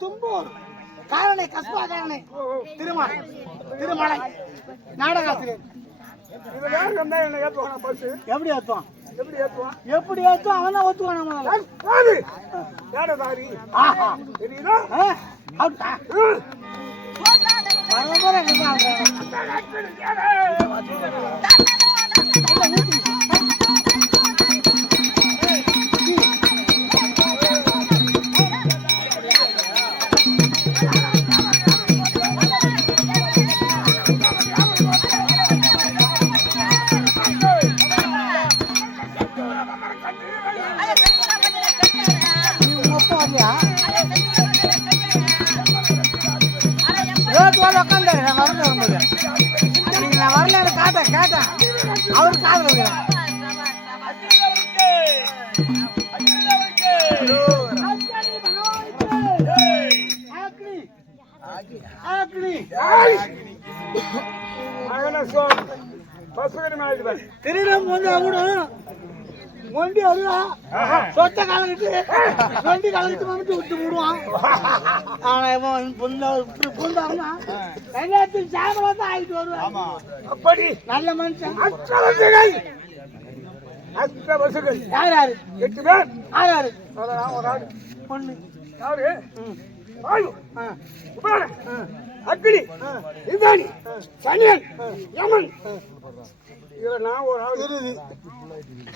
தும்பூர் காரணை கஸ்பா காரணை திருமலை நாடகாசிரியர். எப்படி ஏத்துவான் எப்படி ஏத்துவான் அவன் தான் ஒத்துவான். நான் வரல கேட்டேன் அவரு காதல் திரிடம் வந்து அவனும் மொண்டி வருவான் சொத்த கலக்கிட்டு நொண்டி கலக்கிட்டு வந்து விட்டு விடுவான். ஆனா இவன் புந்தாங்கன்னா எல்லாத்தையும் சாமலா தான் ஆகிட்டு வருவான். அப்படி நல்ல மனுஷன். யார் யாரு 8 பேர் யாரு பொண்ணு யாரு அக்னி இந்தானி சனியன் யமன்.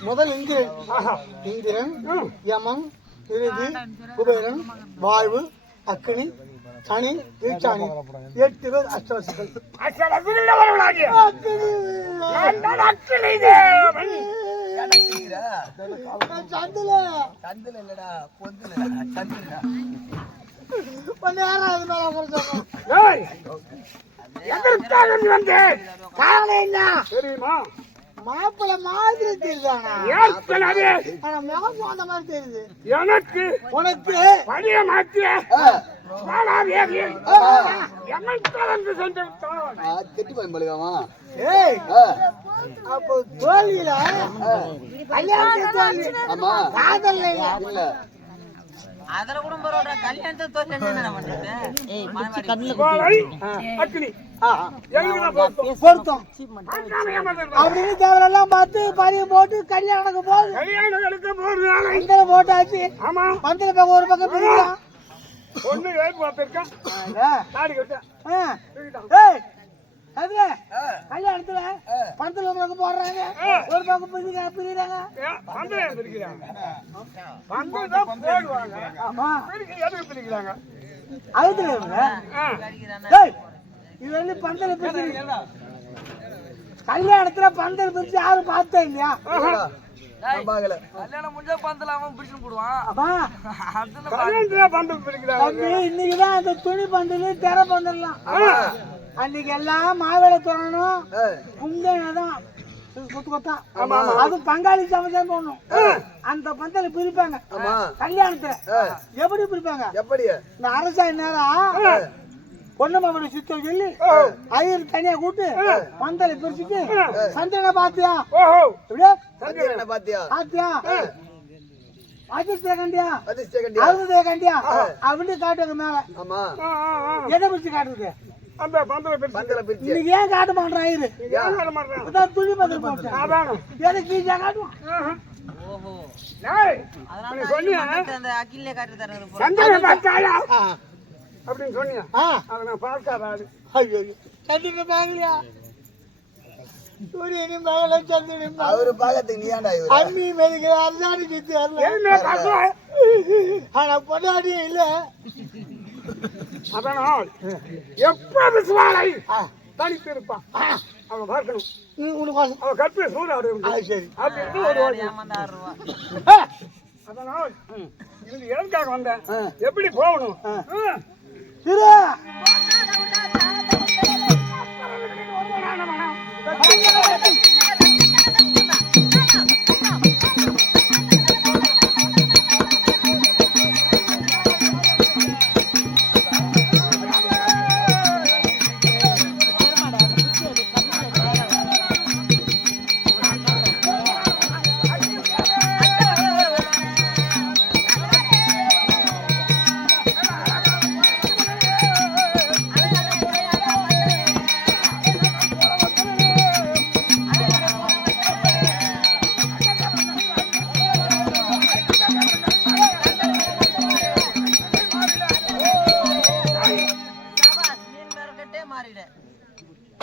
முதல் இந்திரன் யமன் இறுதி குபேரன் வாழ்வு அக்னி சனி ஈச்சானி 8 பேர் அஷ்டவசுகள். மாப்பிள்ள மாதிரி தெரியுதானா? அந்த மாதிரி தெரியுது எனக்கு. உனக்கு அப்போ தோல்வியில காதல் இல்ல அதுல கூட பரவாயில்ல. கல்யாணத்தை அப்படின்னு தேவையெல்லாம் பார்த்து பரிய போட்டு கல்யாணம் போது போட்டாச்சு. பந்தல பக்கம் ஒரு பக்கம் பிரிக்கலாம். கல்யாணத்துல பந்தல பக்கம் போடுறாங்க ஒரு பக்கம் பிரிக்கிறாங்க. இது வந்து பந்தல பிரிச்சு கல்யாணத்துல பந்தல் பிரிச்சு யாரும் பார்த்தா இல்லையா? கல்யாணம் முடிஞ்சா பந்தல அவன் பிரிச்சு போடுவான். இன்னைக்குதான் அந்த துணி பந்தல் தெர பந்தல்லாம். அன்னைக்கு எல்லாம் மாவேளை தோணணும் குங்கதான் கொத்தா. அது பங்காளி சமைச்சா தோணும். அந்த பந்தல பிரிப்பாங்க கல்யாணத்துல. எப்படி பிரிப்பாங்க? எப்படி இந்த அரசாங்க நேரம் பொண்ணு மாமனை சுத்தம் சொல்லி ஐயர் தனியா கூட்டு பந்தலை பிரிச்சுட்டு சந்திரனை பாத்தியா பாத்தியா கண்டியா அப்படின்னு காட்டுவாங்க மேல. எதை பிரிச்சு காட்டுறது? ஏன் காட்ட மாட்டான் ஐயரு? துணி பந்தல் போட்டேன் எதை காட்டுவான்? அப்படின்னு சொன்னியா? பார்க்காது சந்திரனை பாக்கலையா? சூரியனும் மகள சந்திரனும் அவரு பாக்கத்துக்கு நீ ஏன்டா அம்மி மேலுக்கு அர்ஜானி சுத்தி வரல. ஆனா பொண்டாடியே இல்ல. அதனால் எப்ப விசுவாலை தனித்து இருப்பான். அவன் பார்க்கணும். உனக்கு அவன் கற்பனை சூறாடு. சரி அப்படின்னு ஒரு அதனால இது எதுக்காக வந்தேன், எப்படி போகணும்? திரு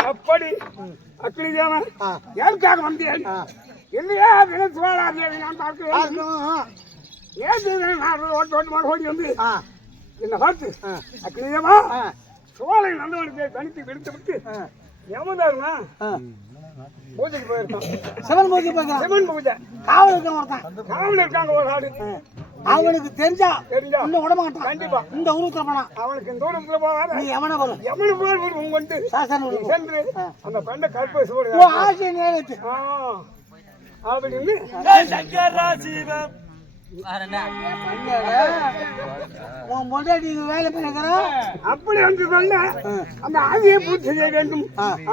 அப்படி அக்கிலியாம எதுக்காக வந்தேன்? இல்லையா நினைச்சு வாழாது நான் பார்க்கிறேன். ஏன் ஓடி வந்து என்ன பார்த்து அக்கிலியமா சோலை நல்லவனுக்கு தனித்து விடுத்து விட்டு எமதாருனா பூஜைக்கு போயிருக்கான். சிவன் பூஜை போயிருக்கான். சிவன் பூஜை காவல் இருக்கான். காவல் இருக்காங்க ஒரு ஆடு. அவனுக்கு தெரிஞ்சா இன்னும் விட மாட்டான். கண்டிப்பா இந்த உருவத்துல போனா அவனுக்கு இந்த தூரத்துல போகாத நீ எவன வரும் எவனு போய் உங்க வந்து சென்று அந்த பெண்ணை கற்பை சூடு ஆசை நேரத்து அப்படின்னு உன் பொண்டாட்டி வேலை பண்ணிக்கிற அப்படி வந்து சொன்ன அந்த ஆதியை பூர்த்தி செய்ய வேண்டும்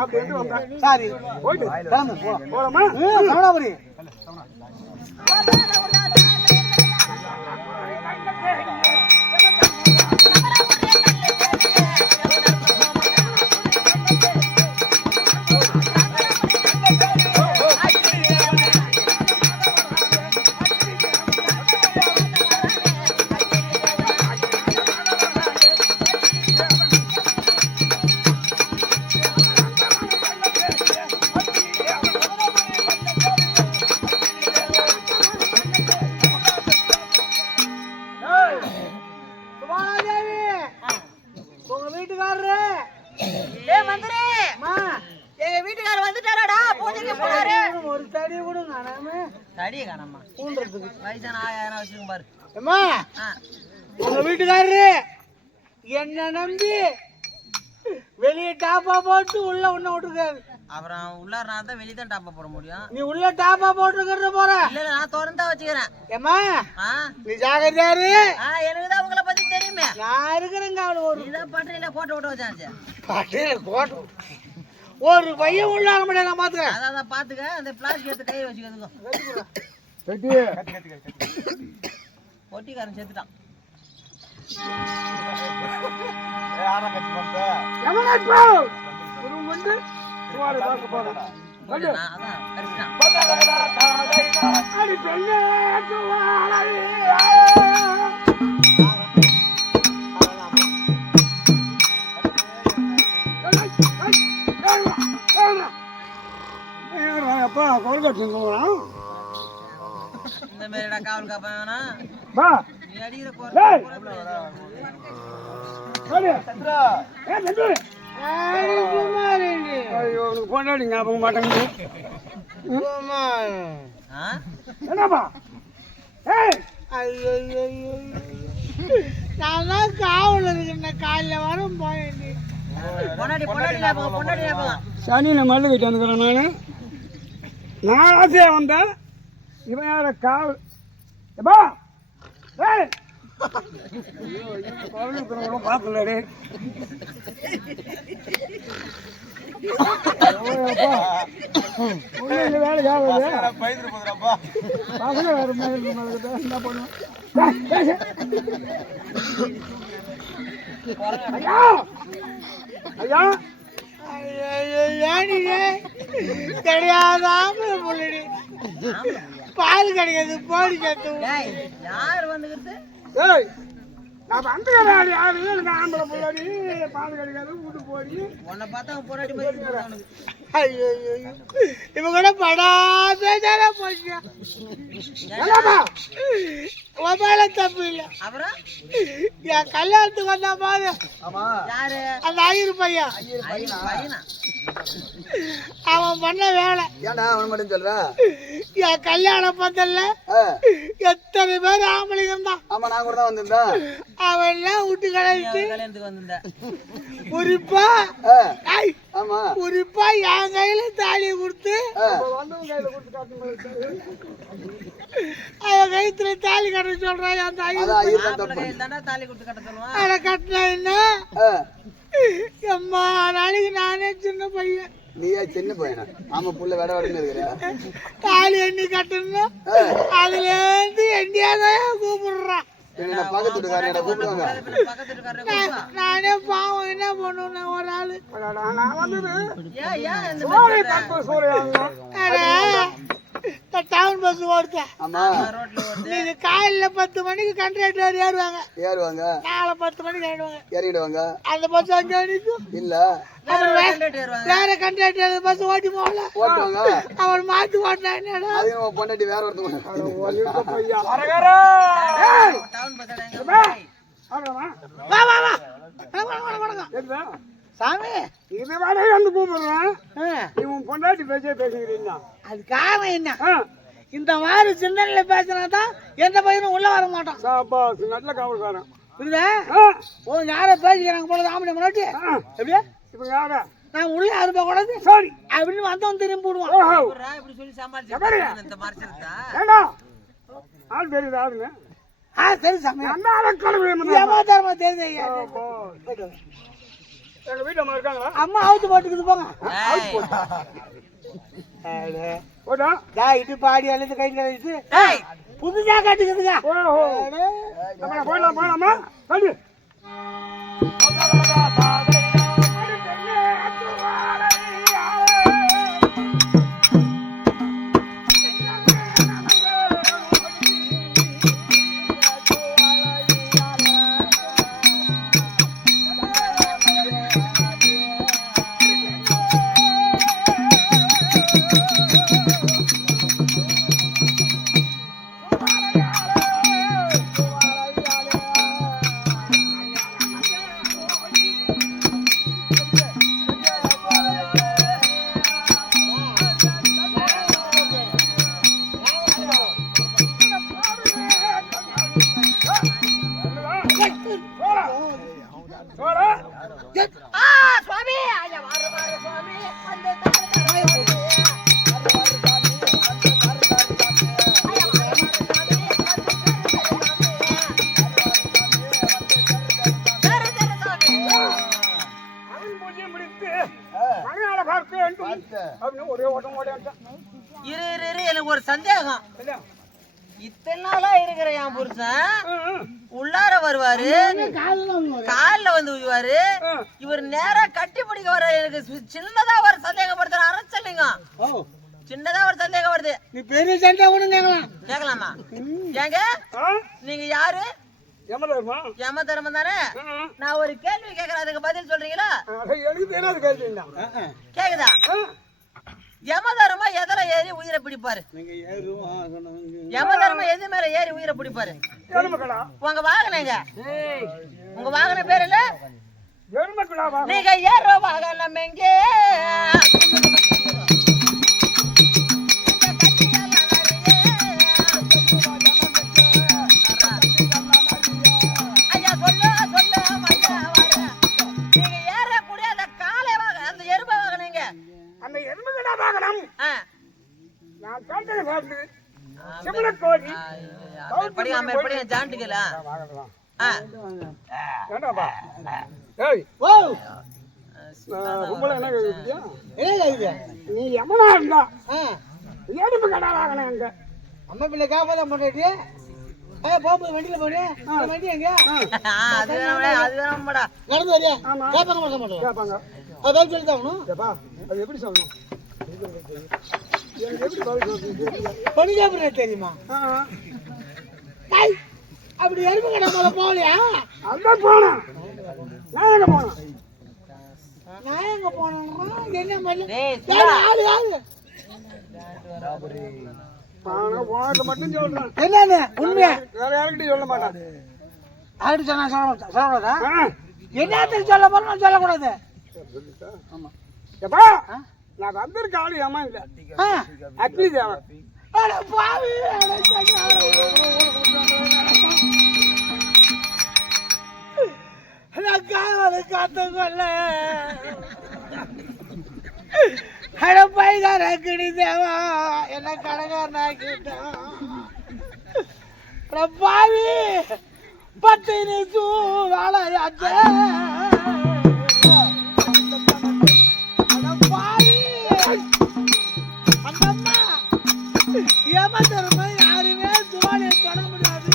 அப்படின்னு வந்தான். சாரி போயிட்டு போறோமா? சவடாபுரி உங்க வீட்டுக்காரரு என்ன நம்பி வெளியே டாப்பா போட்டு உள்ள உன்ன விட்டுருக்காரு. அப்புறம் உள்ளார நான் தான் வெளியே தான் டாப்பா போட முடியும். நீ உள்ள டாப்பா போட்டுருக்கிறத போற இல்ல நான் திறந்தா வச்சுக்கிறேன். ஏமா நீ ஜாகிரதையாரு. எனக்கு தான் உங்களை பத்தி தெரியுமே. நான் இருக்கிறேங்க. அவளு ஒரு இதான் பட்டையில கோட்டை விட்டு வச்சாச்சு. பட்டையில கோட்டை ஒரு பையன் உள்ள ஆக முடியாது. நான் பாத்துக்கிறேன். அதான் பாத்துக்க. அந்த பிளாஸ்டிக் எடுத்து கை வச்சுக்கிறதுக்கும் பொட்டிக்காரன் செத்துட்டான். இந்த மாதிரி காவல் காப்பா வேணாம். நீ அடிக்கிற கொண்டாடி ஞாபகம் மாட்டேங்குது. என்னப்பா நான் காவல் இருக்குண்ண காலைல வரும் போயேன். சனியில மல்லு கிட்ட வந்துக்கிறேன். நான் ஆசையா வந்தேன். இவன் யார காவல் எப்பா பார்க்கல வேலை என்ன பண்ணுவேன். ஐயா கிடையாதாம புள்ளடி பால் கிடைக்காது போடி சத்து. யார் வந்துக்கிறது? நான் வந்துக்கிறேன். யாரு எனக்கு ஆம்பளை புள்ளடி பால் கிடைக்காது வீட்டு போடி உன்னை பார்த்தா போராடி மாதிரி. ஐயோ இவ கூட படாத போச்சு. உன் தப்பு இல்ல. அப்புறம் என் கல்யாணத்துக்கு வந்தா பாரு யாரு அந்த 1000 பையன். அவன் பண்ண வேலை. ஏன்டா அவன் மட்டும் சொல்ற? என் கல்யாணம் பந்தல்ல எத்தனை பேர் ஆம்பளைங்க இருந்தான். ஆமா நான் கூட தான் வந்திருந்தேன். அவன் எல்லாம் விட்டு கழிச்சு கல்யாணத்துக்கு வந்திருந்தேன். குறிப்பா ஆமா குறிப்பா என் கையில தாலியை கொடுத்து அவன் கைத்துல தாலி கட்ட சொல்றான். என் தாலி தாண்டா தாலி கொடுத்து கட்ட சொல்லுவான். அதை கட்டினா என்ன எம்மா நாளைக்கு நானே சின்ன பையன். நீயா சின்ன பையனா? ஆமா புள்ள வேட வேடன்னு இருக்கிற. தாலி எண்ணி கட்டணும். அதுல இருந்து எண்ணியாதான் கூப்பிடுறான். என்ன பக்கத்து வீட்டுக்காரன் கூப்பிடுவாங்க. நானே பாவம் என்ன பண்ணுவேன் ஒரு ஆளு. டவுன் பஸ் ஓடுத்தேன். நீங்க காலையில 10 மணிக்கு கண்ட்ராக்டர் ஏறுவாங்க. 10 மணிக்கு ஏறிடுவாங்க. அந்த பஸ் அங்கே நிற்கும். இல்ல வேற கண்ட்ராக்டர் பஸ் ஓட்டி போகல. அவன் மாத்தி ஓட்டினா என்னடா பொண்டாட்டி வேற ஒருத்தவங்க. சாமி இது வேலையை வந்து கூப்பிடுறேன். இவன் பொண்டாட்டி பேசுகிறீங்க. அது காரணம் என்ன? இந்த மாதிரி சிந்தனையில பேசினாதான் எந்த பையனும் உள்ள வர மாட்டான். நல்ல காவல்காரன் யார பேசிக்கிறாங்க போல ஆம்பளை முன்னாடி எப்படியா இப்ப யார நான் உள்ள அனுப்ப கூடாது சரி அப்படின்னு வந்தவன் திரும்பி விடுவான். ஆள் தெரியுது ஆளுங்க. சரி சாமி ஏமாத்தாரமா தெரியுது. எங்க வீட்டு அம்மா இருக்காங்களா? அம்மா அவுத்து போட்டுக்குது போங்க. இட்டு பாடி அழுது கையில வச்சு புதுசா காட்டுக்குதுங்க. போயிடலாம் போயிடலாமா? எனக்கு ஒரு சந்தேகம். இத்தனை நாளா இருக்கிற என் புருஷன் உள்ளார வருவாரு, காலில் வந்து விழுவாரு, இவர் நேரா கட்டி பிடிக்க வர. எனக்கு சின்னதா ஒரு சந்தேகப்படுத்துற அரசல்லிங்க. சின்னதா ஒரு சந்தேகம் வருது. நீ பெரிய சந்தேகம் கேட்கலாம். கேட்கலாமா? ஏங்க நீங்க யாரு? யம தர்மம் தானே. நான் ஒரு கேள்வி கேட்கறேன், அதுக்கு பதில் சொல்றீங்களா? கேக்குதா? யமதர்மா எதிர ஏறி உயிரை பிடிப்பாரு? யமதர்மா எது மேல ஏறி உயிரை பிடிப்பாரு? உங்க வாகனம் எங்க? உங்க வாகனம் பேர் இல்ல? நீங்க ஏற வாகனம் எங்கே? ஐயா சொல்ல சொல்ல நீங்க ஏறக்கூடிய அந்த காலை வாகனம், அந்த எருமை வாகனம் எங்க? அந்த எருமைகடா வாகனம் நான் கேட்டது பாத்து சிவனக்கோடி படிங்க ஜாண்டுக்கல. ஏண்டாப்பா ஏய் ஓ உங்கள என்ன கேக்குறியா? ஏய் நீ எமனா இருந்தா எருமைகடா வாகனம் எங்க? அம்மா பிள்ளை காப்பாதான் பண்ணிட்டு போகும்போது வண்டியில போனே. வண்டி எங்க? அது வேணாம்டா. நடந்து வரியா? கேட்பாங்க மாட்ட மாட்டோம். கேட்பாங்க. அதான் சொல்லி தாகணும். அது எப்படி சொல்லணும்? எனக்கு எப்படி பதில் சொல்றது? பணிஜாபுரே தெரியுமா? அப்படி எருமை கடை போல போகலையா? அதான் போனேன். நான் எங்க போனேன்? நான் எங்க போனேன்னா என்ன மாதிரி டேய் ஆளு உனக்கு மட்டும் சொல்றேன். என்னன்னு உண்மையா வேற யாருக்கிட்டையும் சொல்ல மாட்டேன். யார்கிட்ட சொன்னா சொல்லக்கூடாதா? என்னத்துக்கு சொல்ல போறோம் சொல்லக்கூடாது. எப்பா நான் வந்திருக்க ஆளு ஏமா இல்ல அக்னி தேவன். அட பாவி, அட நான் காவலை காத்த கொள்ள அட பைகார கிணி தேவா என்ன கடகாரன் ஆக்கிட்டான். பாவி 10 நிமிஷம் வேலையாச்சு. ஏமாத்தரமா யாருமே துவாலியை தொட முடியாது.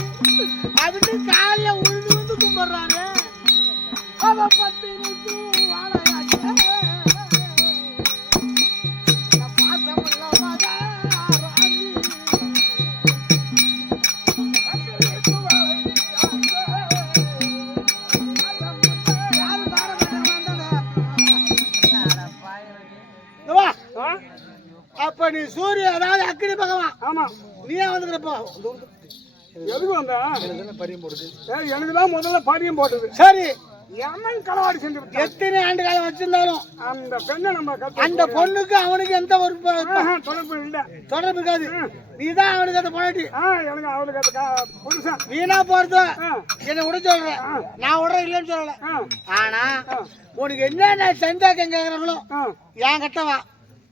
அதுக்கு காலில் உழுந்து வந்து கும்பிடுறாரு. அவன் 10 நிமிஷம் வேலையாச்சு. அப்ப நீ சூரிய அதாவது அக்கினி பகவான். ஆமா நீயே வந்துக்கிறப்போ எதுக்கு வந்தா எனக்கு தான் முதல்ல பரியம் போட்டது. சரி, எமன் களவாடி செஞ்சு விட்டான். எத்தனை ஆண்டு காலம் வச்சிருந்தாலும் அந்த பெண்ணை நம்ம அந்த பொண்ணுக்கு அவனுக்கு எந்த ஒரு தொடர்பு இல்ல, தொடர்பு இருக்காது. நீதான் அவனுக்கு அந்த பொண்டாட்டி. எனக்கு அவளுக்கு அந்த புருஷன் வீணா போறது என்ன விட சொல்ற. நான் விட இல்லைன்னு சொல்லல. ஆனா உனக்கு என்னென்ன சந்தேகம் கேட்கறாங்களோ என் கிட்ட வா,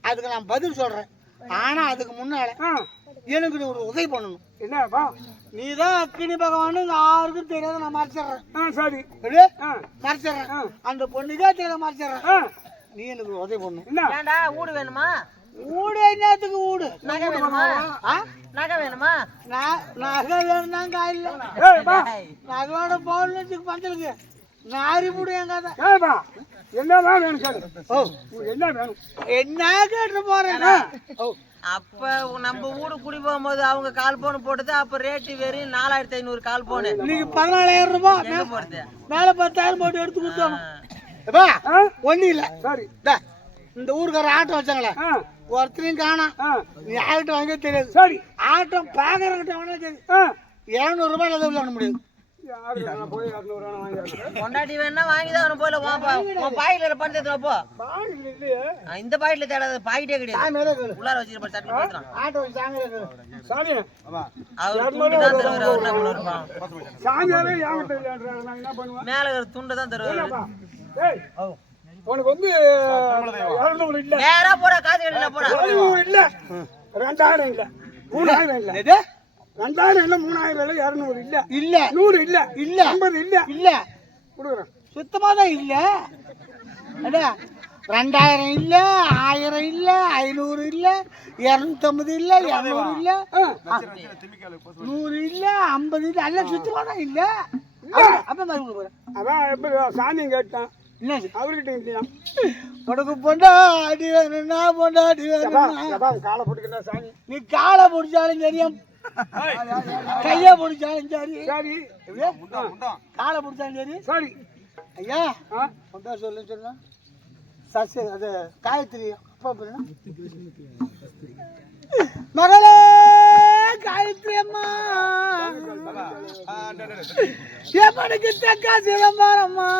அதுக்கு நான் பதில் சொல்றேன். ஆனா அதுக்கு முன்னால எனக்கு நீ ஒரு உதவி பண்ணணும். என்னப்பா? நீதான் அக்கினி பகவான் யாருக்கும் தெரியாத நான் மறைச்சிடுறேன். சரி மறைச்சிடுறேன். அந்த பொண்ணுக்கே தெரியாத மறைச்சிடுறேன். நீ எனக்கு ஒரு உதவி பண்ணணும். ஏண்டா ஊடு வேணுமா? ஊடு என்னத்துக்கு ஊடு? நகை வேணுமா? நகை வேணுமா? நகை வேணும் காயில்ல. நகையோட போகணுன்னு பந்தலுக்கு நாரி மூடு என் கதை. என்னதான் வேணும் சொல்லு. என்ன வேணும்? என்ன கேட்டு போறேன். அப்ப நம்ம வீடு குடி போகும்போது அவங்க கால் போன் போட்டது. அப்ப ரேட்டு வெறும் 4500 கால் போனு. இன்னைக்கு 14000 ரூபாய் எங்க போறது? மேல 10,000 போட்டு எடுத்து கொடுத்தோம். ஒண்ணு இல்ல. சரி, இந்த ஊருக்கார ஆட்டம் வச்சாங்களே, ஒருத்தரையும் காணோம். நீ ஆட்டம் வாங்க தெரியாது. சரி, ஆட்டம் பாக்குறகிட்ட வேணா சரி 200 ரூபாய் எதுவும் பண்ண முடியாது. கொண்டாட்டி வேணா வாங்கிதான் வரும் போல. பாயில பஞ்சத்துல போ. இந்த பாயில தேடாத பாயிட்டே கிடையாது. உள்ளார வச்சிருப்ப சட்னி போடுறான். ஆட்டோ சாங்க சாமி அவர் துண்டு தான் தருவாரு. அவர் என்ன பண்ணுவாரு? சாமியாரே யாங்கிட்ட இல்லைன்றாங்க. நான் என்ன பண்ணுவேன்? மேல இருக்கிற துண்டு தான் தருவாரு. ஏய் உனக்கு வந்து 200 இல்ல. நேரா போற காசு கட்டல போற. 200 இல்ல, 2000 இல்ல, 3000 இல்ல. எது 2000 இல்ல, 3000 இல்ல, 200 இல்ல, இல்ல 100 இல்ல, இல்ல 50 இல்ல, இல்ல குடுக்குறேன். சுத்தமா தான் இல்ல. 2000 இல்ல, 1000 இல்ல, 500 இல்ல, 250 இல்ல, 200 இல்ல, 100 இல்ல, 50 இல்ல, அல்ல சுத்தமா தான் இல்ல. அப்ப மாதிரி போறேன். அதான் எப்படி சாமியும் கேட்டான். என்ன அவர்கிட்ட இல்லையா? உனக்கு பொண்டாடி வேணும்னா பொண்டாடி வேணும். காலை போட்டுக்கிட்டா சாமி. நீ காலை பிடிச்சாலும் சரியும், கைய பிடிச்சாலும் சரி. சரி, காலை பிடிச்சாலும் சரி. சரி ஐயா பொண்டா சொல்லு சொன்னா சசி அது காயத்ரி அப்பா பேரு மகளே காயத்ரி அம்மா எவனுக்கு தக்கா சிதம்பரம்மா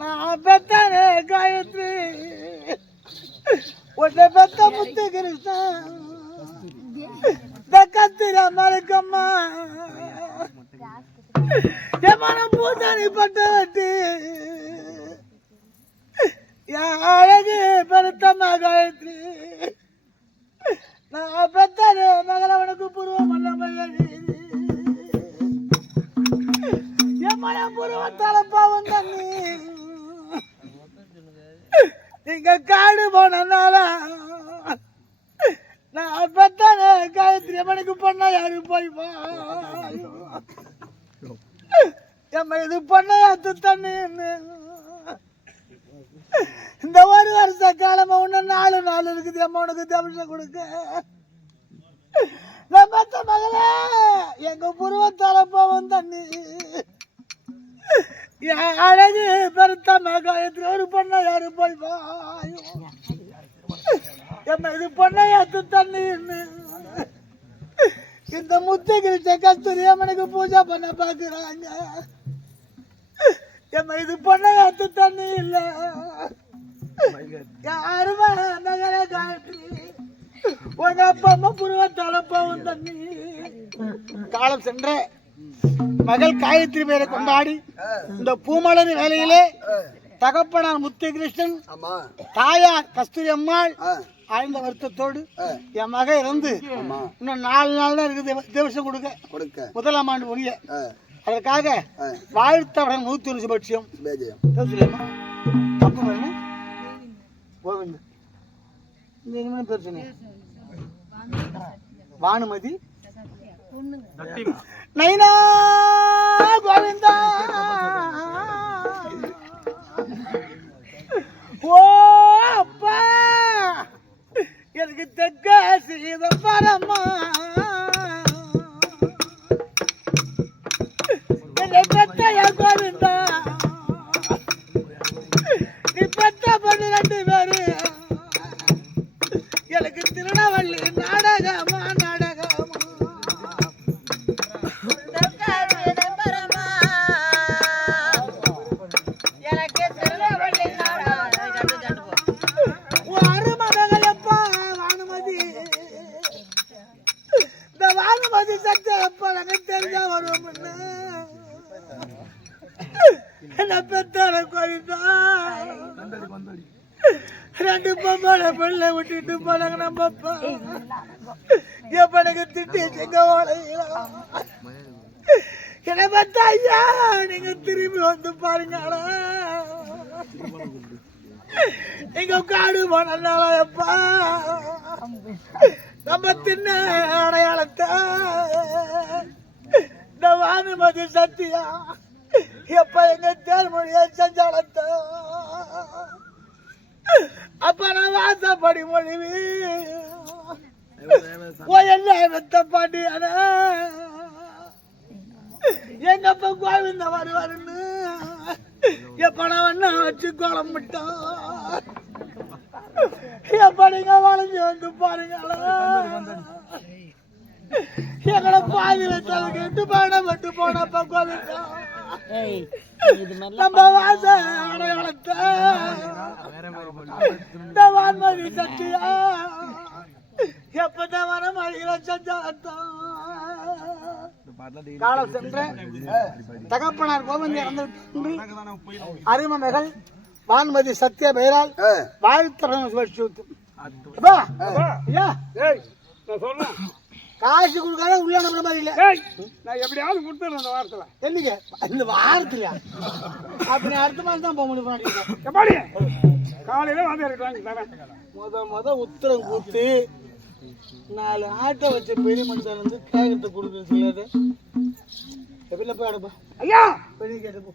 நான் பெத்தானே காயத்ரி உன்னை பெத்த முத்து கிருஷ்ணன் தக்கத்திர மறுக்கம்மா எமன பூஜாரி பட்ட வட்டி அழகு பெருத்தம்மா காயத்ரி நான் பெத்தானே மகளவனுக்கு பூர்வம் எமன பூர்வம் தலப்பா வந்தண்ணி நீங்க காடு போனனால நான் பெத்தானே காயத்ரி எமனுக்கு பண்ண யாரு போய் இது பண்ண தண்ணி இந்த ஒரு வருஷ காலமா ஒண்ணு 4 நாள் இருக்குது. அம்மா உனக்கு தவிஷம் கொடுக்க பெத்த மகளே எங்க புருவத்தாலப்பா வந்தண்ணி என் அழகு பெருத்தம்மா காயத்ரி ஒரு பொண்ணை யாரு போய் இது பொண்ணை ஏத்து தண்ணி இந்த முத்துகிரிச்ச கஸ்தூரி அம்மனுக்கு பூஜை பண்ண பாக்குறாங்க. இது பொண்ணை ஏத்து தண்ணி இல்ல யாருமே மகளே காயத்ரி உங்க அப்பா அம்மா புருவத்தால போகும் தண்ணி காலம் சென்ற மகள் காயத்ரி பேரை கொண்டாடி இந்த பூமலர் வேலையிலே தகப்பனார் முத்துகிருஷ்ணன் தாயார் கஸ்தூரி அம்மாள் ஆழ்ந்த வருத்தத்தோடு என் மக இறந்து இன்னும் 4 நாள் தான் இருக்குது தேவசம் கொடுக்க 1ஆம் ஆண்டு முடிய அதற்காக வாழ்த்தவர்கள் 101 பட்சியம் தப்பு பாருங்க கோவிந்த் இந்த பேர் சொன்னீங்க வானுமதி நைனா கோவிந்தா ஓ அப்பா எனக்கு தெக்க சீத பரமா என்னை பெத்த கோவிந்தா நீ பெத்த பொண்ணு 2 பேரு எனக்கு திருநவள்ளி நாடகமா தெரிஞ்சா வருவோம் என்ன பெத்தார கோவிந்தா 2 பொம்பளை பிள்ளை விட்டுட்டு போனாங்க நம்ம அப்பா எப்ப எனக்கு திட்டி செங்க என்ன பார்த்தா ஐயா நீங்க திரும்பி வந்து பாருங்களா நீங்க காடு போனால எப்பா நம்ம தின்ன அடையாளத்தை இந்த வானுமதி சத்தியா எப்ப எங்க தேர்மொழிய செஞ்சாலத்த அப்ப நான் வாசப்படி மொழிவி என்ன வெத்த பாட்டியான எங்க அப்ப கோவிந்த வருவாருன்னு எப்ப நான் வச்சு கோலம் விட்டான் எப்ப நீங்க வளைஞ்சு வந்து பாருங்களா எங்களை பாதி வச்சாலும் கேட்டு பாடப்பட்டு போனப்ப கோவிந்தா நம்ம வாச அடையாளத்தை இந்த வான்மதி சத்தியா எப்பதான் வர மழையில செஞ்சாலத்தான் காலம் சென்ற தகப்பனார் கோவிந்தை இறந்து அருமை மகள் வான்மதி சத்திய பெயரால் வாழ்த்தரன் காசு கொடுக்காத உள்ள நம்புற மாதிரி இல்ல நான் எப்படியாவது கொடுத்துறேன் அந்த வாரத்துல என்னங்க இந்த வாரத்துலயா அப்படி அடுத்த மாதம் தான் போக முடியும் எப்படி காலையில வந்து இருக்காங்க முத உத்தரம் கூத்து 4 ஆட்டை வச்ச பெரிய மனுஷன் வந்து கேட்கறத கொடுக்குறது சொல்லாது எப்படி போய் அடப்பா ஐயா பெரிய கேட்டப்போ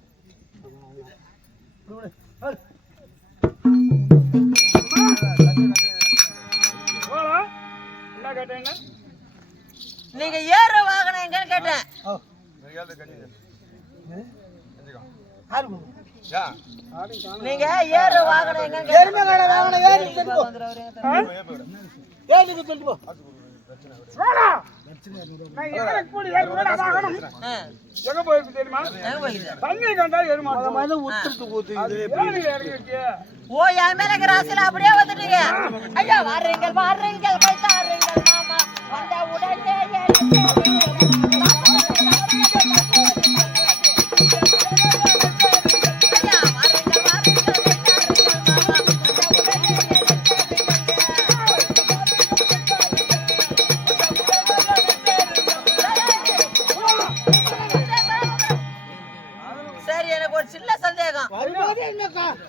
என்ன கேட்டீங்க நீங்க ஏற வாகனம் எங்கன்னு கேட்டேன் நீங்க ஏற வாகனம் எங்கன்னு எருமை கடை வாகனம் ஏறி சொல்லிட்டு போ எங்க போயிருக்கு தெரியுமா தண்ணி கண்டா எருமா உத்தரத்து கூத்து ஓ என் மேல இருக்கிற ஆசையில அப்படியே வந்துட்டீங்க ஐயா வாருங்கள் கைத்தாருங்கள் மாமா வந்த உடனே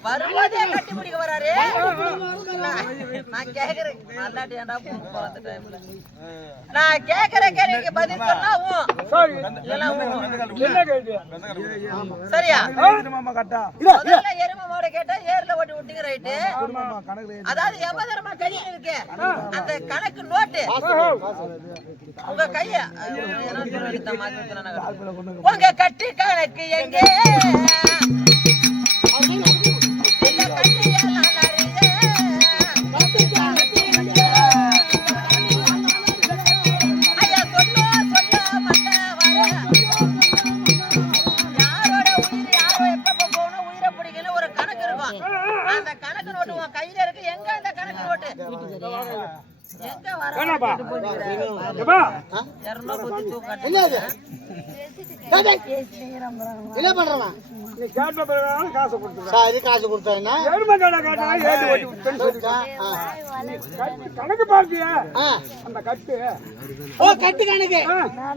வரும்போதே கட்டி பிடிக்க வராரு நான் கேக்குறேன் நல்லாட்டியாண்டா அந்த டைம்ல நான் கேக்குற கேள்விக்கு பதில் சொன்னா சரியா முதல்ல எருமை மாடு கேட்டா ஏர்ல ஓட்டி விட்டீங்க ரைட்டு அதாவது எவ்வளவு கை இருக்கு அந்த கணக்கு நோட்டு உங்க கைய உங்க கட்டி கணக்கு எங்க அந்த கணக்கு நோட்டு உன் கையில இருக்கு. எங்க இந்த கணக்கு நோட்டு? எங்க வர? என்னப்பா? 200 குத்தி தூக்காட்டு. என்னது என்ன பண்றவன்? நீ கேட்ட பிறகு காசு கொடுத்துருக்க. சரி காசு கொடுத்தா எருமை கடை கேட்டா ஏட்டு ஓட்டி விட்டுன்னு சொல்லிட்டா. கணக்கு பார்த்தியா? அந்த கட்டு ஓ கட்டு கணக்கு.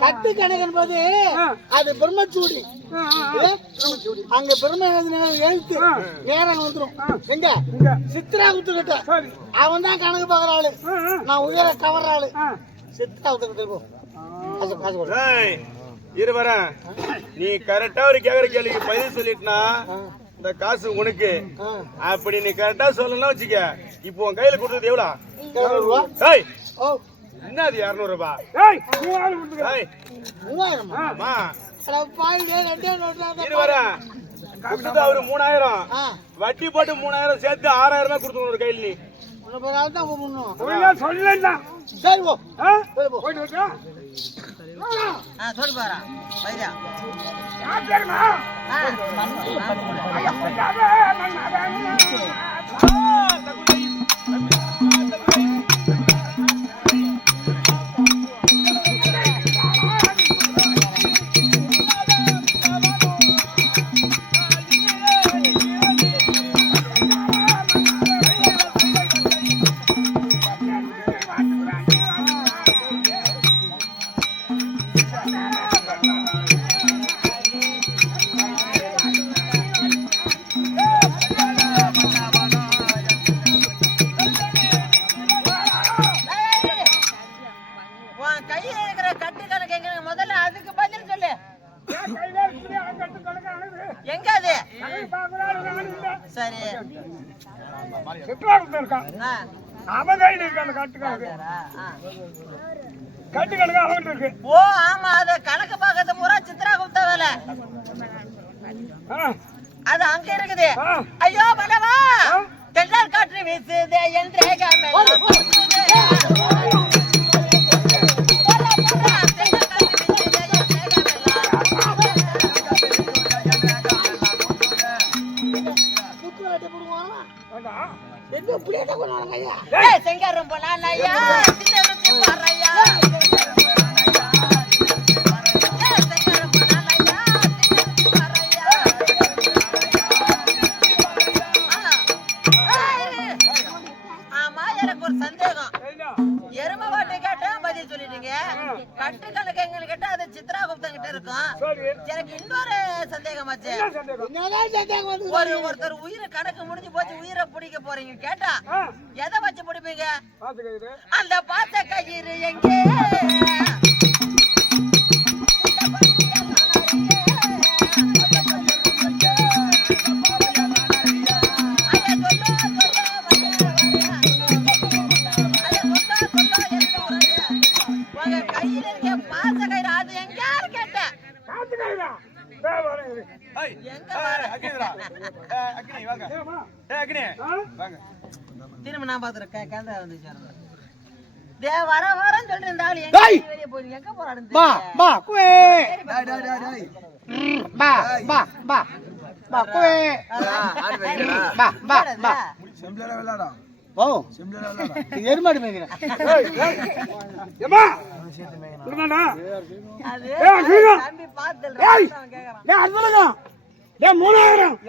கட்டு கணக்கு போது அது பிரம்மச்சூடி. அங்க பிரம்ம எழுத்து நேரம் வந்துடும். எங்க சித்ரா குத்துக்கிட்ட அவன் தான் கணக்கு பாக்குற ஆளு. நான் உயர கவர்ற ஆளு. சித்ரா குத்துக்கிட்ட காசு கொடு. இருவரேன் நீ கரெக்டா ஒரு கேக்குற கேள்விக்கு பதில் சொல்லிட்டுனா இந்த காசு உனக்கு. அப்படி நீ கரெக்டா சொல்லலாம் வச்சுக்க. இப்போ உன் கையில கொடுத்தது எவ்வளவு? என்னது 200 ரூபாய்? 3000 இருவரேன் கொடுத்தது அவரு 3000. வட்டி போட்டு 3000 சேர்த்து 6000 ரூபாய் கொடுத்து ஒரு கையில் நீ சொல்லா. சரி போ போயிட்டு வச்சா சொல்லு பாரா வைரா. சரி அவன் கையில் இருக்கு அந்த கட்டு கணக்கு. கட்டு கணக்கு அவன் இருக்கு. ஓ ஆமா அது கணக்கு பார்க்கறது பூரா சித்ரா குப்தா வேலை. அது அங்க இருக்குது. ஐயோ பலவா தென்றல் காற்று வீசுதே என்று செங்காரம் போனா ஐயா பாறையா கட்டு கணக்கு எங்களுக்கு கேட்டா அது சித்ரா குப்தா கிட்ட இருக்கும். எனக்கு இன்னொரு சந்தேகம் ஆச்சு. ஒருத்தர் உயிரை கணக்கு முடிஞ்சு போச்சு உயிரை பிடிக்க போறீங்க கேட்டா எதை வச்சு பிடிப்பீங்க? அந்த பாத்த கயிறு எங்கே? திரும்ப நான் பாத்துறேன் வர வரன்னு சொல்லிட்டு இருந்தாலும் வெளியே போய் எங்க போறான்னு எருமாடு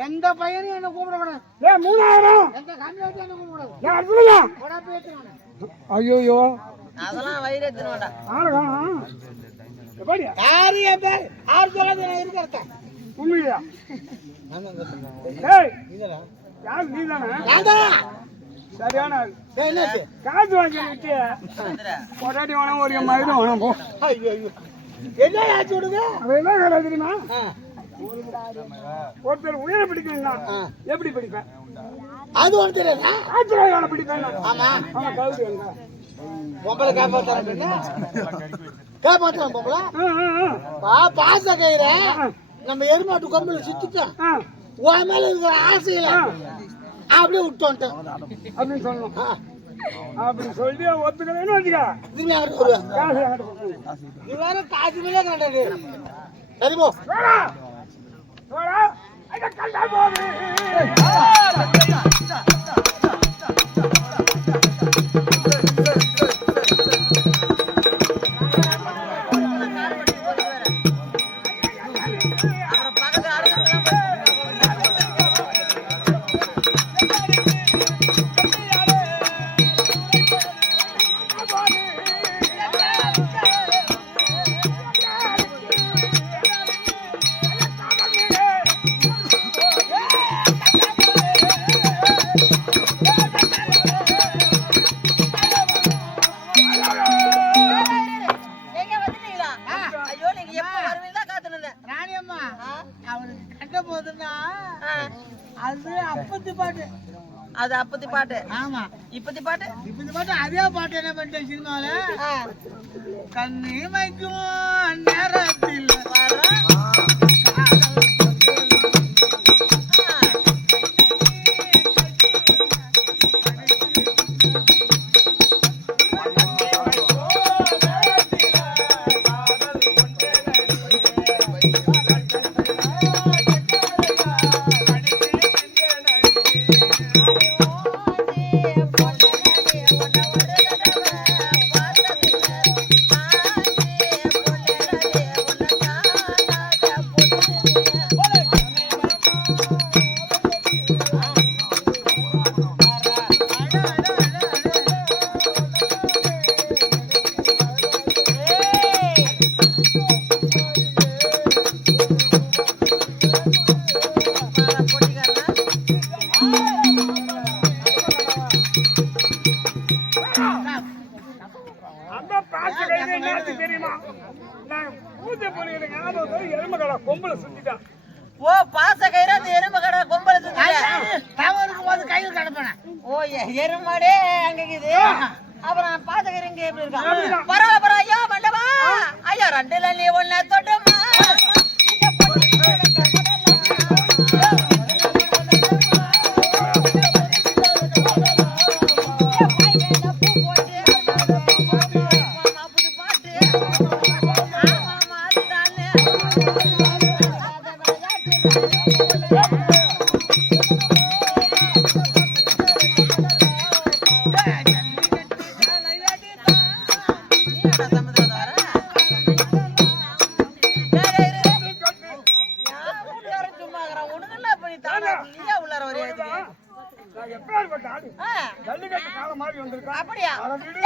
எந்த பையனும் என்ன கூப்பிடக்கூடாது. 3000 ஐயோ அதெல்லாம் வைரத்தின வேண்டாம். உண்மையா சரியான காசு வாங்கி விட்டு பொட்டாட்டி வேணாம் ஒரு மயிலும் வேணாம் போ. என்ன ஆச்சு விடுங்க என்ன வேலை தெரியுமா? ஒருத்தர் உயிரை பிடிக்கணும்னா எப்படி பிடிப்பேன்? அது ஒன்று தெரியாதா? ஆச்சரியம் பிடிப்பேன். ஆமா ஆமா கவுது எங்க பொம்பளை காப்பாத்துறான் பொம்பளை பாச கயிற நம்ம எருமாட்டு கொம்புல சுத்திட்டோம். உன் மேல இருக்கிற ஆசையில அப்படியே விட்டோன்ட்டோம் அப்படின்னு சொல்லணும். அப்படி சொல்லி ஒத்துக்கலன்னு வச்சுக்க நீ வேற காசு மேலே கண்டாடு. சரி போ கண்டா போது போகுதுன்னா ஆ, அது அப்பத்தி பாட்டு. அது அப்பத்தி பாட்டு. ஆமா, இப்பத்தி பாட்டு. இப்பத்தி பாட்டு அதே பாட்டு என்ன பண்ணிட்டேன் சினிமாவில. ஆ, கண்ணு வைக்கும் நேரத்தில் வர்றோம். ஆ, அந்த பாட்டு கையில என்னது தெரியுமா? நான் பூஜை பண்ணிக்கிற ஞாபகத்துல எருமை கடை கொம்புல சுத்திட்டான். ஓ, பாச கயிறு அந்த எருமை கடை கொம்பளை சுத்திட்ட. தவறு இருக்கும்போது கையில் கிடப்பேன். ஓ, எருமாடே அங்க இருக்குது. அப்புறம் பாச கயிறு இங்க எப்படி இருக்கா? பரவாயில்ல ஐயா மண்டபா. ஐயா ரெண்டுல நீ ஒண்ணு தொட்டுமா. இந்த பொண்ணு நான் எப்பேற்பட்ட ஆளு. ஜல்லிக்கட்டு காலம் மாதிரி வந்திருக்கான். அப்படியா? அதை விடு.